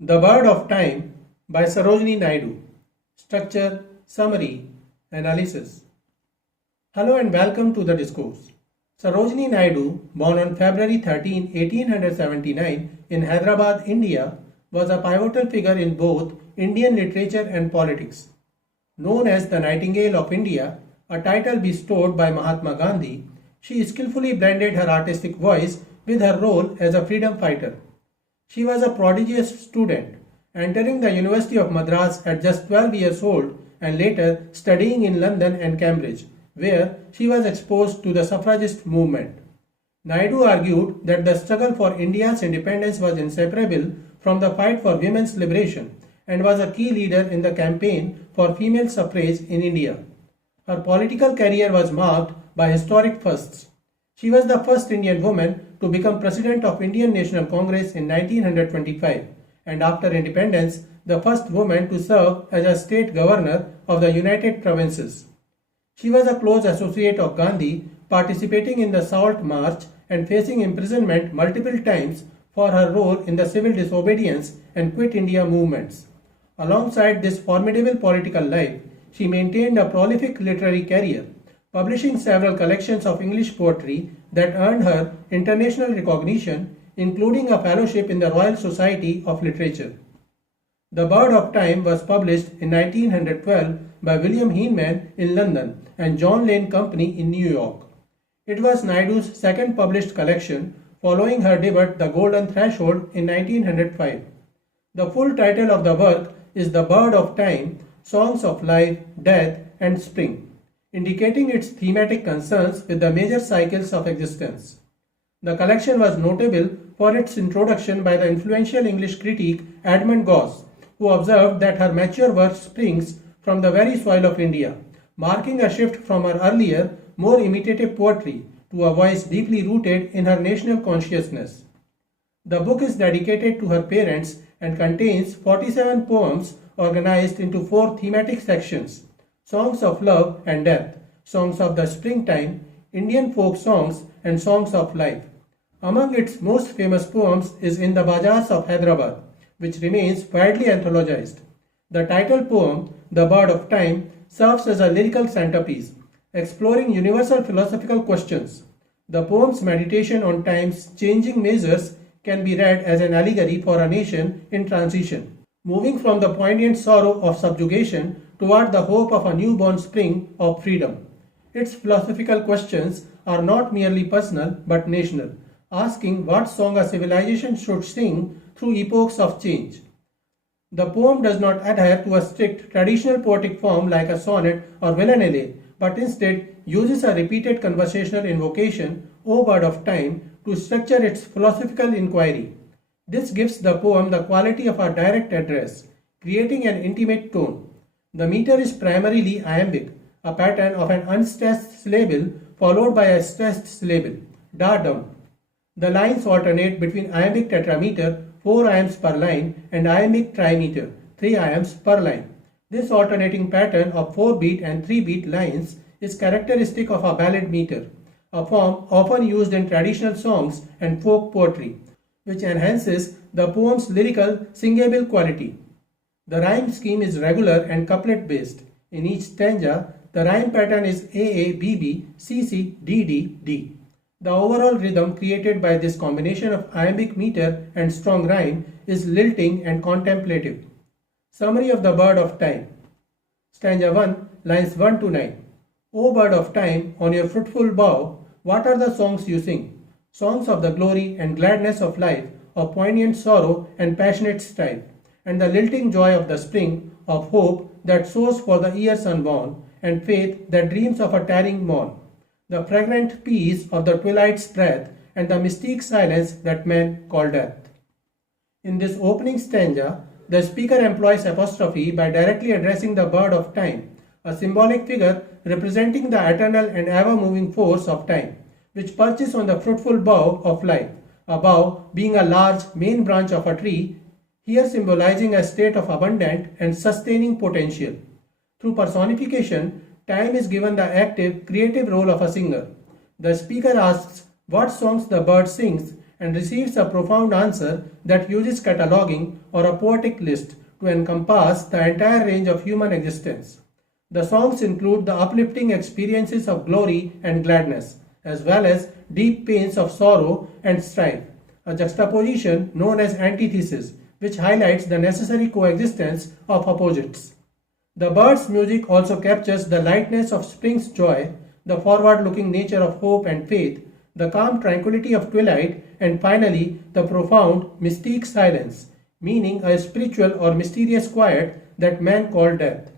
The Bird of Time by Sarojini Naidu. Structure, Summary, Analysis. Hello and welcome to the discourse. Sarojini Naidu, born on February 13, 1879 in Hyderabad, India, was a pivotal figure in both Indian literature and politics. Known as the Nightingale of India, a title bestowed by Mahatma Gandhi, she skillfully blended her artistic voice with her role as a freedom fighter. She was a prodigious student, entering the University of Madras at just 12 years old and later studying in London and Cambridge, where she was exposed to the suffragist movement. Naidu argued that the struggle for India's independence was inseparable from the fight for women's liberation and was a key leader in the campaign for female suffrage in India. Her political career was marked by historic firsts. She was the first Indian woman to become President of Indian National Congress in 1925 and after independence the first woman to serve as a state governor of the United Provinces. She was a close associate of Gandhi, participating in the Salt March and facing imprisonment multiple times for her role in the civil disobedience and Quit India movements. Alongside this formidable political life, she maintained a prolific literary career, publishing several collections of English poetry that earned her international recognition, including a fellowship in the Royal Society of Literature. The Bird of Time was published in 1912 by William Heinemann in London and John Lane Company in New York. It was Naidu's second published collection, following her debut The Golden Threshold in 1905. The full title of the work is The Bird of Time, Songs of Life, Death and Spring, indicating its thematic concerns with the major cycles of existence. The collection was notable for its introduction by the influential English critic Edmund Gosse, who observed that her mature work springs from the very soil of India, marking a shift from her earlier, more imitative poetry to a voice deeply rooted in her national consciousness. The book is dedicated to her parents and contains 47 poems organized into 4 thematic sections: Songs of Love and Death, Songs of the Springtime, Indian Folk Songs, and Songs of Life. Among its most famous poems is In the Bazaars of Hyderabad, which remains widely anthologized. The title poem, The Bird of Time, serves as a lyrical centerpiece, exploring universal philosophical questions. The poem's meditation on time's changing measures can be read as an allegory for a nation in transition, moving from the poignant sorrow of subjugation toward the hope of a newborn spring of freedom. Its philosophical questions are not merely personal but national, asking what song a civilization should sing through epochs of change. The poem does not adhere to a strict traditional poetic form like a sonnet or villanelle, but instead uses a repeated conversational invocation, O Bird of Time, to structure its philosophical inquiry. This gives the poem the quality of a direct address, creating an intimate tone. The meter is primarily iambic, a pattern of an unstressed syllable followed by a stressed syllable, da-dum. The lines alternate between iambic tetrameter, 4 iambs per line, and iambic trimeter, 3 iambs per line. This alternating pattern of 4-beat and 3-beat lines is characteristic of a ballad meter, a form often used in traditional songs and folk poetry, which enhances the poem's lyrical singable quality. The rhyme scheme is regular and couplet based. In each stanza, the rhyme pattern is AA, BB, CC, DD, D. The overall rhythm created by this combination of iambic meter and strong rhyme is lilting and contemplative. Summary of the Bird of Time. Stanza 1, lines 1 to 9. O bird of time, on your fruitful bough, what are the songs you sing? Songs of the glory and gladness of life, of poignant sorrow and passionate strife, and the lilting joy of the spring, of hope that soars for the years unborn, and faith that dreams of a tarrying morn, the fragrant peace of the twilight's breath, and the mystique silence that men call death. In this opening stanza, the speaker employs apostrophe by directly addressing the bird of time, a symbolic figure representing the eternal and ever-moving force of time, which perches on the fruitful bough of life, a bough being a large main branch of a tree, here symbolizing a state of abundant and sustaining potential. Through personification, time is given the active, creative role of a singer. The speaker asks what songs the bird sings and receives a profound answer that uses cataloging or a poetic list to encompass the entire range of human existence. The songs include the uplifting experiences of glory and gladness, as well as deep pains of sorrow and strife, a juxtaposition known as antithesis, which highlights the necessary coexistence of opposites. The bird's music also captures the lightness of spring's joy, the forward-looking nature of hope and faith, the calm tranquility of twilight, and finally the profound mystique silence, meaning a spiritual or mysterious quiet that men call death.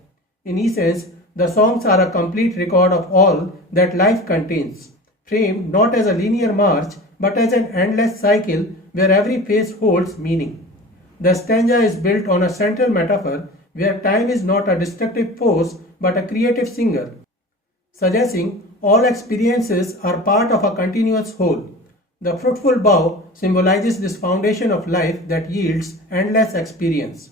In essence, the songs are a complete record of all that life contains, framed not as a linear march but as an endless cycle where every phase holds meaning. The stanza is built on a central metaphor where time is not a destructive force but a creative singer, suggesting all experiences are part of a continuous whole. The fruitful bough symbolizes this foundation of life that yields endless experience.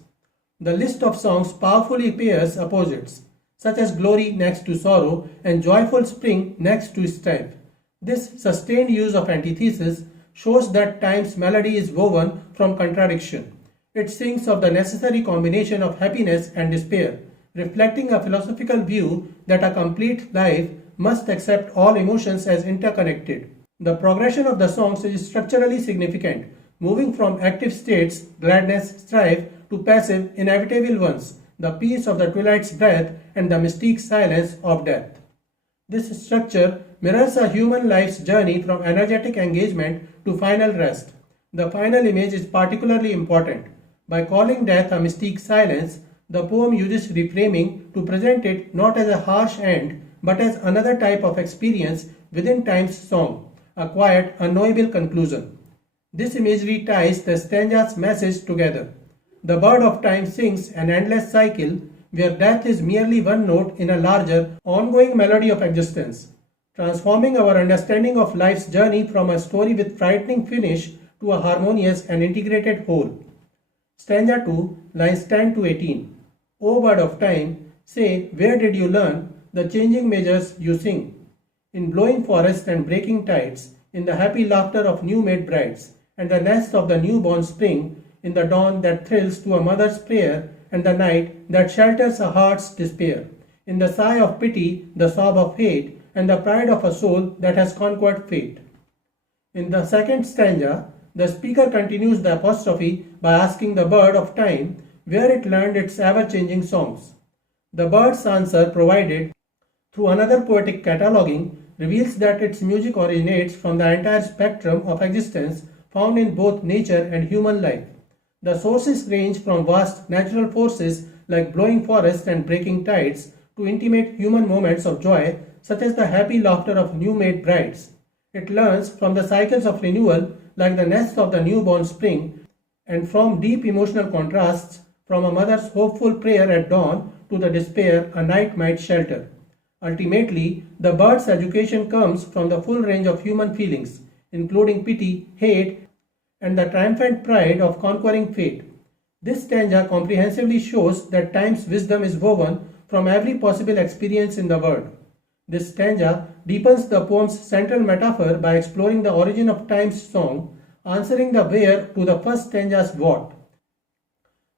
The list of songs powerfully pairs opposites, such as glory next to sorrow and joyful spring next to strife. This sustained use of antithesis shows that time's melody is woven from contradiction. It sings of the necessary combination of happiness and despair, reflecting a philosophical view that a complete life must accept all emotions as interconnected. The progression of the songs is structurally significant, moving from active states, gladness, strife, to passive, inevitable ones, the peace of the twilight's breath and the mystique silence of death. This structure mirrors a human life's journey from energetic engagement to final rest. The final image is particularly important. By calling death a mystique silence, the poem uses reframing to present it not as a harsh end but as another type of experience within time's song, a quiet, unknowable conclusion. This imagery ties the stanza's message together. The bird of time sings an endless cycle where death is merely one note in a larger, ongoing melody of existence, transforming our understanding of life's journey from a story with frightening finish to a harmonious and integrated whole. Stanza 2, lines 10 to 18. O bird of time, say, where did you learn the changing measures you sing? In blowing forests and breaking tides, in the happy laughter of new-made brides, and the nest of the newborn spring, in the dawn that thrills to a mother's prayer, and the night that shelters a heart's despair, in the sigh of pity, the sob of hate, and the pride of a soul that has conquered fate. In the second stanza, the speaker continues the apostrophe by asking the bird of time where it learned its ever-changing songs. The bird's answer, provided through another poetic cataloging, reveals that its music originates from the entire spectrum of existence found in both nature and human life. The sources range from vast natural forces like blowing forests and breaking tides to intimate human moments of joy such as the happy laughter of new-made brides. It learns from the cycles of renewal like the nest of the newborn spring and from deep emotional contrasts from a mother's hopeful prayer at dawn to the despair a night might shelter. Ultimately, the bird's education comes from the full range of human feelings, including pity, hate, and the triumphant pride of conquering fate. This stanza comprehensively shows that time's wisdom is woven from every possible experience in the world. This stanza deepens the poem's central metaphor by exploring the origin of time's song, answering the where to the first stanza's what.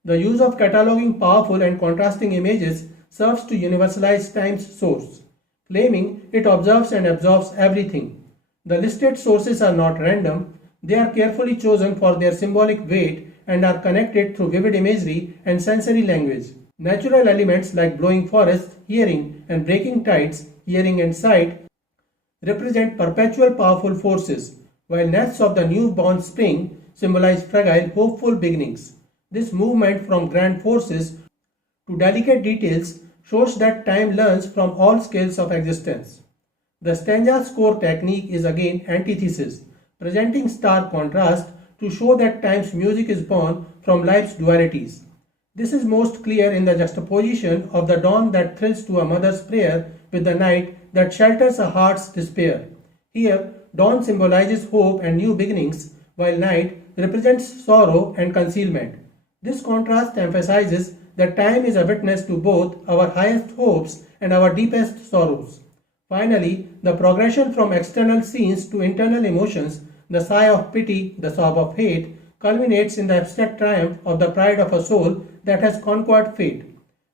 The use of cataloging powerful and contrasting images serves to universalize time's source, claiming it observes and absorbs everything. The listed sources are not random, they are carefully chosen for their symbolic weight and are connected through vivid imagery and sensory language. Natural elements like blowing forests, hearing, and breaking tides, hearing and sight, represent perpetual powerful forces, while nests of the newborn spring symbolize fragile, hopeful beginnings. This movement from grand forces to delicate details shows that time learns from all scales of existence. The stanza's core technique is again antithesis, presenting stark contrast to show that time's music is born from life's dualities. This is most clear in the juxtaposition of the dawn that thrills to a mother's prayer with the night that shelters a heart's despair. Here, dawn symbolizes hope and new beginnings, while night represents sorrow and concealment. This contrast emphasizes that time is a witness to both our highest hopes and our deepest sorrows. Finally, the progression from external scenes to internal emotions, the sigh of pity, the sob of hate, culminates in the abstract triumph of the pride of a soul that has conquered fate.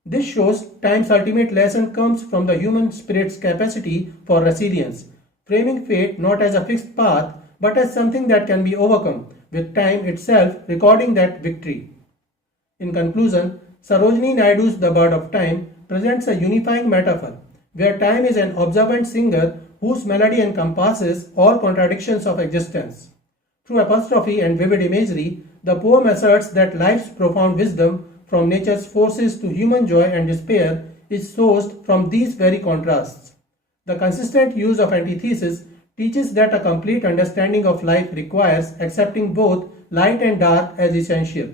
This shows time's ultimate lesson comes from the human spirit's capacity for resilience, framing fate not as a fixed path but as something that can be overcome, with time itself recording that victory. In conclusion, Sarojini Naidu's The Bird of Time presents a unifying metaphor, where time is an observant singer whose melody encompasses all contradictions of existence. Through apostrophe and vivid imagery, the poem asserts that life's profound wisdom, from nature's forces to human joy and despair, is sourced from these very contrasts. The consistent use of antithesis teaches that a complete understanding of life requires accepting both light and dark as essential.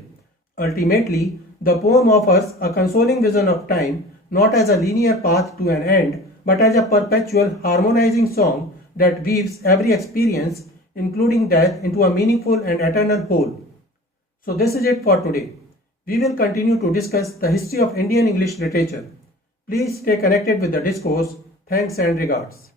Ultimately, the poem offers a consoling vision of time, not as a linear path to an end, but as a perpetual harmonizing song that weaves every experience, including death, into a meaningful and eternal whole. So this is it for today. We will continue to discuss the history of Indian English literature. Please stay connected with the discourse. Thanks and regards.